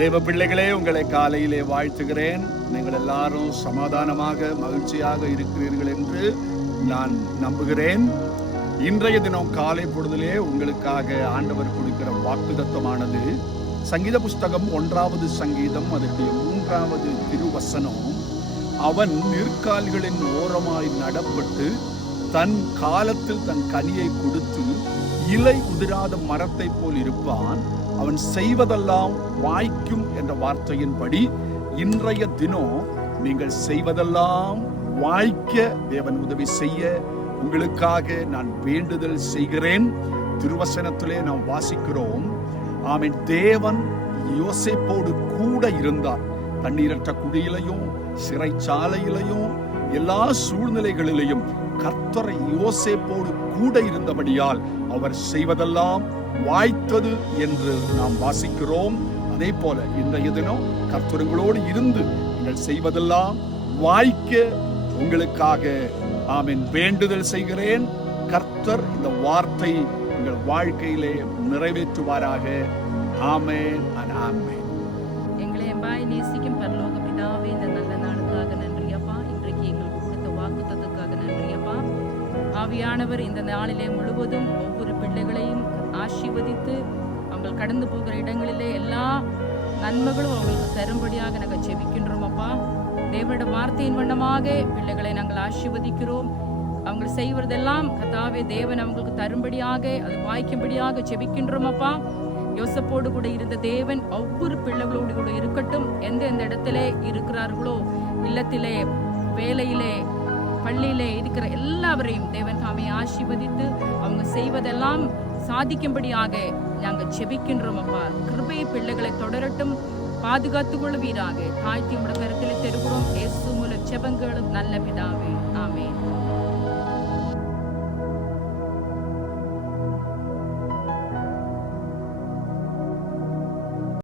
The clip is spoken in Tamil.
தேவ பிள்ளைகளே, உங்களை காலையிலே வாழ்த்துகிறேன். நீங்கள் எல்லாரும் சமாதானமாக மகிழ்ச்சியாக இருக்கிறீர்கள் என்று நான் நம்புகிறேன். இன்றைய தினம் காலை பொழுதிலே உங்களுக்காக ஆண்டவர் கொடுக்கிற வாக்குத்தத்தமானது சங்கீத புஸ்தகம் 1வது சங்கீதம் அதற்கு 3வது திருவசனம். அவன் நீர்க்கால்களின் ஓரமாய் நடப்பட்டு தன் காலத்தில் தன் கனியை கொடுத்து இலை உதிராத மரத்தை போல் இருப்பான். அவன் செய்வதெல்லாம் வாய்க்கும் என்ற வார்த்தையின்படி இன்றைய தினம் நீங்கள் செய்வதெல்லாம் வாய்க்க தேவன் உதவி செய்ய உங்களுக்காக நான் வேண்டுதல் செய்கிறேன். திருவசனத்திலே நாம் வாசிக்கிறோம், ஆமென், தேவன் யோசேப்போடு கூட இருந்தார். தண்ணீரற்ற குடியிலையும் சிறைச்சாலையிலையும் எல்லா சூழ்நிலைகளிலையும் கர்த்தர் யோசேப்போடு கூட இருந்தபடியால் அவர் செய்வதெல்லாம் வாய்த்தது என்று நாம் வாசிக்கிறோம். அதே போல இன்றைய தினம் கர்த்தர்களோடு இருந்து நீங்கள் செய்வதெல்லாம் வாய்க்க உங்களுக்காக ஆமென் வேண்டுதல் செய்கிறேன். கர்த்தர் இந்த வார்த்தை உங்கள் வாழ்க்கையிலே நிறைவேற்றுவாராக. ஆமென், ஆமென். எங்களை எம்பாய் நேசிக்கும் பரலோக பிதாவே, இந்த நல்ல நாளுக்காக நன்றி அப்பா. இன்றைக்கு எங்களுக்கு கொடுத்த வாக்குத்தத்தத்துக்காக நன்றி அப்பா. ஆவியானவர் இந்த நாளிலே முழுவதும் ஒவ்வொரு பிள்ளைகளையும் ஆசீர்வதித்து அவங்க கடந்து போகிற இடங்களிலே எல்லா நன்மைகளும் அவங்களுக்கு தரும்படியாக நாங்கள் செபிக்கின்றோம் அப்பா. தேவனுடைய வார்த்தையின் வண்ணமாக பிள்ளைகளை நாங்கள் ஆசீர்வதிக்கிறோம். அவங்க செய்வதெல்லாம் கர்த்தாவே தேவன் அவங்களுக்கு தரும்படியாக அது வாய்க்கும்படியாக செபிக்கின்றோம் அப்பா. யோசேப்போடு கூட இருந்த தேவன் ஒவ்வொரு பிள்ளைகளோடு கூட இருக்கட்டும். எந்த இடத்திலே இருக்கிறார்களோ, இல்லத்திலே, வேலையிலே, பள்ளியிலே இருக்கிற எல்லாவரையும் தேவன் தாமே ஆசீர்வதித்து அவங்க செய்வதெல்லாம் சாதிக்கும்படியாக நாங்கள் செபிக்கின்றோம் அப்பா. கிருபை பிள்ளைகளை தொடரட்டும், பாதுகாத்துக் கொள்வீராக. தாழ்த்தி உடைய கருத்திலே தருகிறோம். இயேசு மூலம் ஜெபங்களும் நல்ல பிதாவே, ஆமென்.